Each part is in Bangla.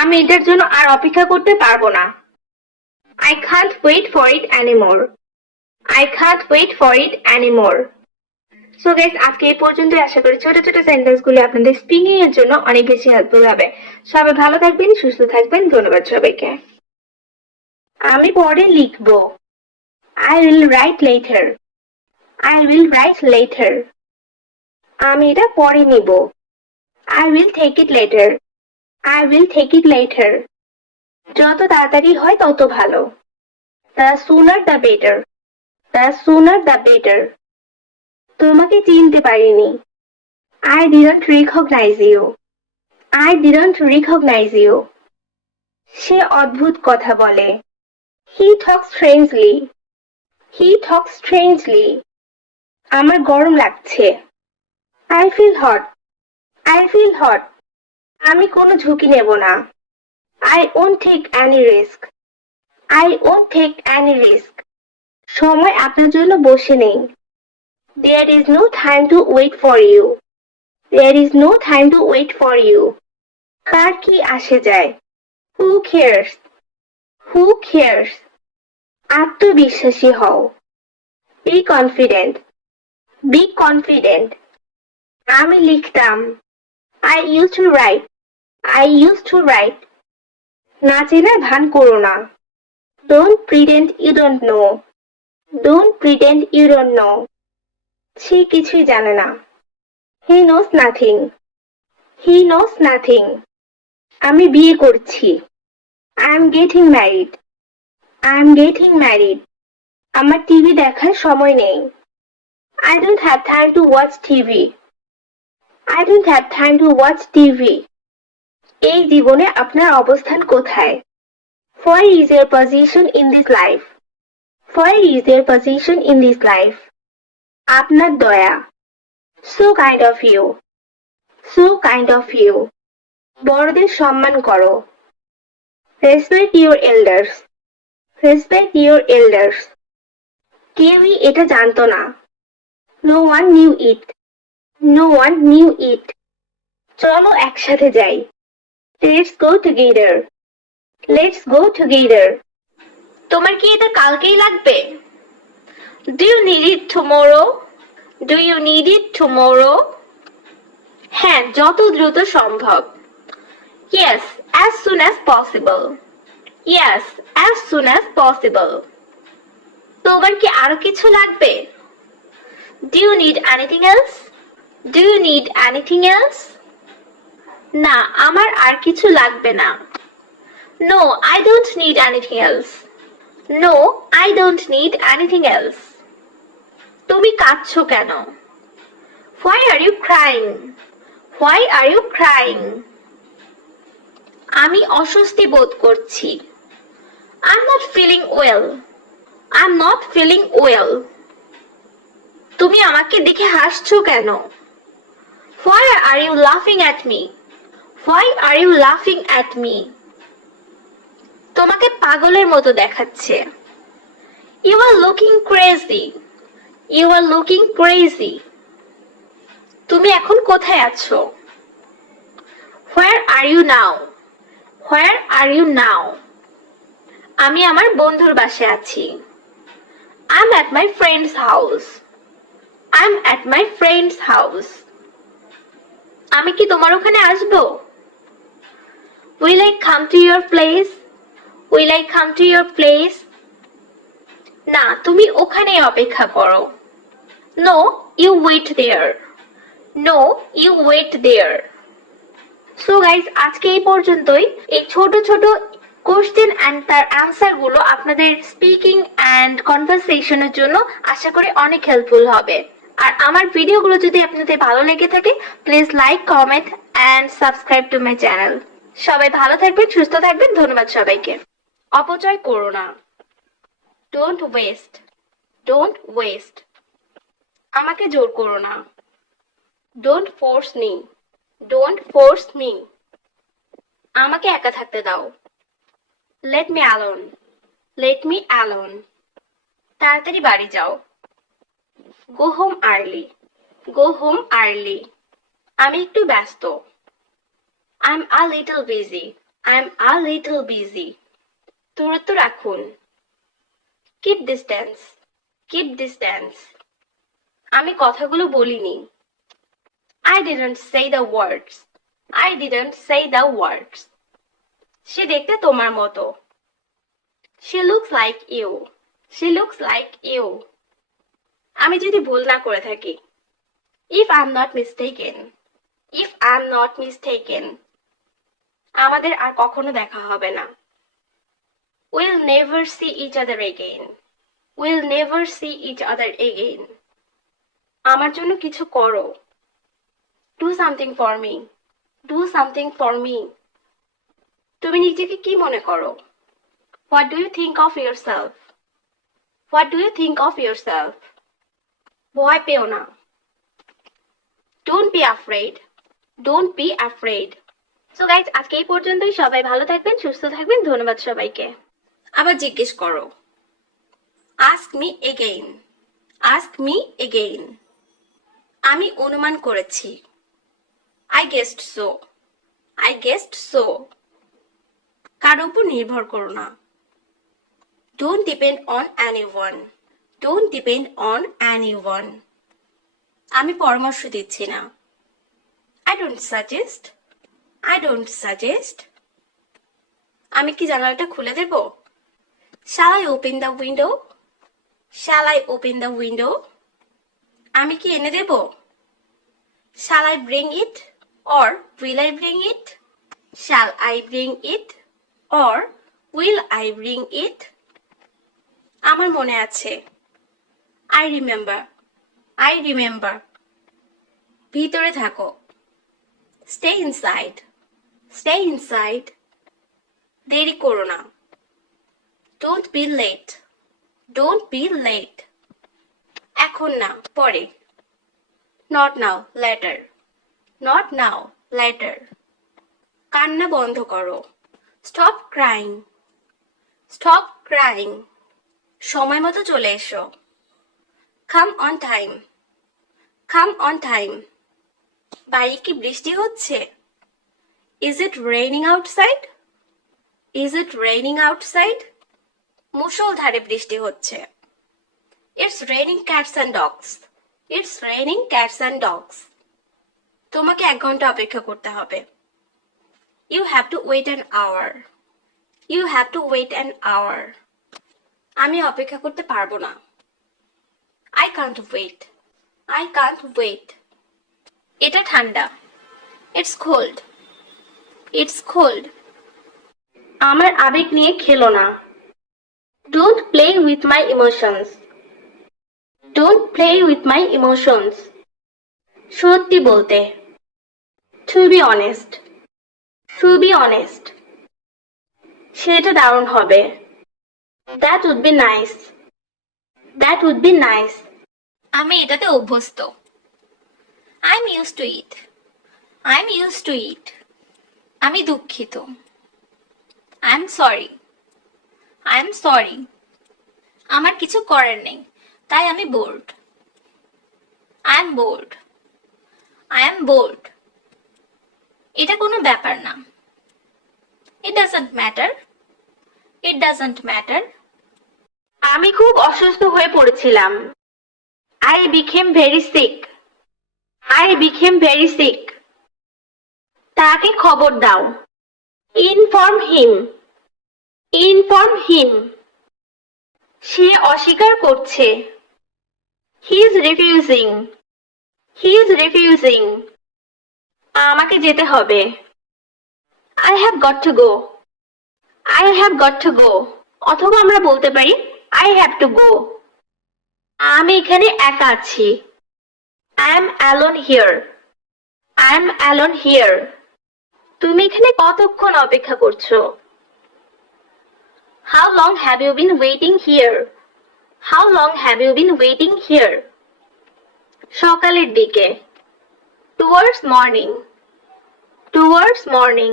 আমি এটার জন্য আর অপেক্ষা করতে পারব না। I can't wait for it anymore I can't wait for it anymore so guys আজকে এই পর্যন্ত আশা করি ছোট ছোট সেন্টেন্স গুলি আপনাদের স্পিকিং এর জন্য অনেক বেশি হেল্পফুল হবে। সবাই ভালো থাকবেন, সুস্থ থাকবেন। ধন্যবাদ সবাইকে। আমি পরে লিখব। I will write later I will write later আমি এটা পরে নিব। I will take it later I will take it later যত তাড়াতাড়ি হয় তত ভালো। The sooner the better the sooner the better তোমাকে চিনতে পারিনি। I didn't recognise you I didn't recognise you সে অদ্ভুত কথা বলে। হি টক স্ট্রেঞ্জলি হি টক স্ট্রেঞ্জলি আমার গরম লাগছে। I feel hot I feel hot আমি কোনো ঝুঁকি নেব না। I won't take any risk I won't take any risk সময় আপনার জন্য বসে নেই। There is no time to wait for you there is no time to wait for you কার কি আসে যায়? হু কেয়ার্স হু কেয়ার্স আত্মবিশ্বাসী হও। বি কনফিডেন্ট বি কনফিডেন্ট আমি লিখতাম I use to write I use to write না চেনার ভান করো না। Don't pretend you don't know don't pretend you don't know সে কিছুই জানে না। He knows nothing he knows nothing আমি বিয়ে করছি। I am getting married I am getting married আমার টিভি দেখার সময় নেই। I don't have time to watch TV I don't have time to watch TV এই জীবনে আপনার অবস্থান কোথায়? For is your position in this life for is your position in this life আপনার দয়া। So kind of you so kind of you বড়দের সম্মান করো। Respect your elders respect your elders কেউই এটা জানতো না। No one knew it no one knew it চলো একসাথে যাই। Let's go together let's go together তোমার কি এটা কালকেই লাগবে? Do you need it tomorrow do you need it tomorrow হ্যাঁ যত দ্রুত সম্ভব। Yes as soon as possible yes as soon as possible তোমার কি আরও কিছু লাগবে? Do you need anything else do you need anything else না, আমার আর কিছু লাগবে না। No I don't need anything else no I don't need anything else তুমি কাঁদছো কেন? Why are you crying why are you crying আমি অস্বস্তি বোধ করছি। I am not feeling well I am not feeling well তুমি আমাকে দেখে হাসছো কেন? হোয়াই আর ইউ লাফিং at me why are you লাফিং অ্যাট মি তোমাকে পাগলের মতো দেখাচ্ছে। You are looking crazy you are looking crazy তুমি এখন কোথায় আছো? Where are you now where are you now আমি আমার বন্ধুর বাসায় আছি। I am at my friend's house I am at my friend's house আমি কি তোমার ওখানে আসব? Will I come to your place will I come to your place না, তুমি ওখানেই অপেক্ষা করো। No you wait there no you wait there so guys আজকে এই পর্যন্তই। এই ছোট ছোট কোশ্চেন অ্যান্ড তার অ্যান্সারগুলো আপনাদের স্পিকিং অ্যান্ড কনভারসেশনের জন্য আশা করি অনেক হেল্পফুল হবে। আর আমার ভিডিওগুলো যদি আপনাদের ভালো লেগে থাকে please like comment and subscribe to my channel সবাই ভালো থাকবেন, সুস্থ থাকবেন, ধন্যবাদ সবাইকে। অপচয় করো না। ডোন্ট ওয়েস্ট ডোন্ট ওয়েস্ট আমাকে জোর করো না। Don't force me don't force me আমাকে একা থাকতে দাও। Let me alone let me alone তাড়াতাড়ি বাড়ি যাও। Go home early go home early আমি একটু ব্যস্ত। A little busy I am a little busy দূরত্ব রাখুন। কিপ ডিস্টেন্স কিপ ডিস্টেন্স আমি কথাগুলো বলিনি। I didn't say the words I didn't say the words সে দেখতে তোমার মতো। She looks like you she looks like you আমি যদি ভুল না করে থাকি। If I am not mistaken if I am not mistaken আমাদের আর কখনো দেখা হবে না। Will never see each other again will never see each other again আমার জন্য কিছু করো। Do something for me do something for me তুমি নিজেকে কি মনে করো? What do you think of yourself what do you think of yourself ভয় পেও না। Don't be afraid don't be afraid so guys আজকে এই পর্যন্তই। সবাই ভালো থাকবেন, সুস্থ থাকবেন। ধন্যবাদ সবাইকে। আবার জিজ্ঞেস করো। Ask me again ask me again আমি অনুমান করেছি। I guessed so I guessed so কার উপর নির্ভর করো না। Don't depend on anyone don't depend on anyone আমি পরামর্শ দিচ্ছি না। I don't suggest I don't suggest আমি কি জানালাটা খুলে দেব? Shall I open the window shall I open the window আমি কি এনে দেব? Shall I bring it or will I bring it shall I bring it or will I bring it আমার মনে আছে। আই রিমেম্বার আই রিমেম্বার ভিতরে থাকো। স্টে ইনসাইড স্টে ইনসাইড দেরি করো না। Don't be late don't be late এখন না, পরে। Not now later not now later কান্না বন্ধ করো। স্টপ ক্রাইং স্টপ ক্রাইং সময় মতো চলে এসো। Come on time come on time বাইরে কি বৃষ্টি হচ্ছে? Is it raining outside is it raining outside মুষলধারে বৃষ্টি হচ্ছে। It's raining cats and dogs it's raining cats and dogs তোমাকে এক ঘণ্টা অপেক্ষা করতে হবে। You have to wait an hour you have to wait an hour আমি অপেক্ষা করতে পারব না। I can't wait I can't wait এটা ঠান্ডা। ইটস কোল্ড ইটস কোল্ড আমার আবেগ নিয়ে খেলো না। Don't play with my emotions don't play with my emotions সত্যি বলতে। To be honest to be honest সেটা দারুণ হবে। That would be nice that would be nice আমি এটাতে অভ্যস্ত। I am use to it I am use to it আমি দুঃখিত। I am sorry I am sorry আমার কিছু করার নেই, তাই আমি bored I am bored I am bored এটা কোনো ব্যাপার না। It doesn't matter it doesn't matter আমি খুব অসুস্থ হয়ে পড়েছিলাম। I became very sick I became very sick তাকে খবর দাও। ইনফর্ম হিম ইনফর্ম হিম সে অস্বীকার করছে। He is refusing he is refusing আমাকে যেতে হবে। I have got to go I have got to go অথবা আমরা বলতে পারি আই হ্যাভ টু গো আমি এখানে একা আছি। I am alone here I am alone here তুমি এখানে কতক্ষণ অপেক্ষা করছ? How long have you been waiting here how long have you been waiting here সকালের দিকে। টুয়ার্ডস মর্নিং টুয়ার্ডস মর্নিং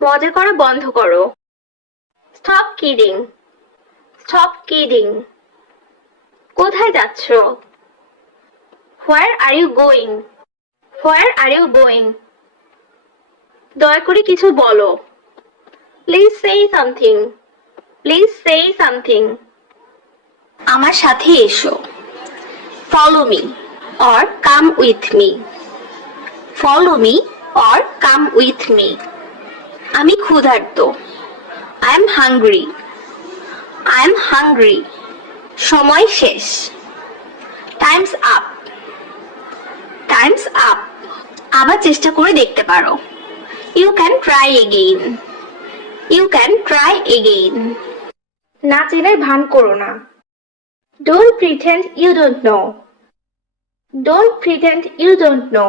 মজা করা বন্ধ করো। স্টপ কিডিং স্টপ কিডিং কোথায় যাচ্ছ? Where are you going where are you going দয়া করে কিছু বলো। Please say something please say something আমার সাথে এসো। Follow me or come with me follow me or come with me আমি ক্ষুধার্ত। I am hungry I am hungry সময় শেষ। টাইমস আপ টাইমস আপ আবার চেষ্টা করে দেখতে পারো। You can try again you can try again না চেনার ভান করো না। Don't pretend you don't know don't pretend you don't know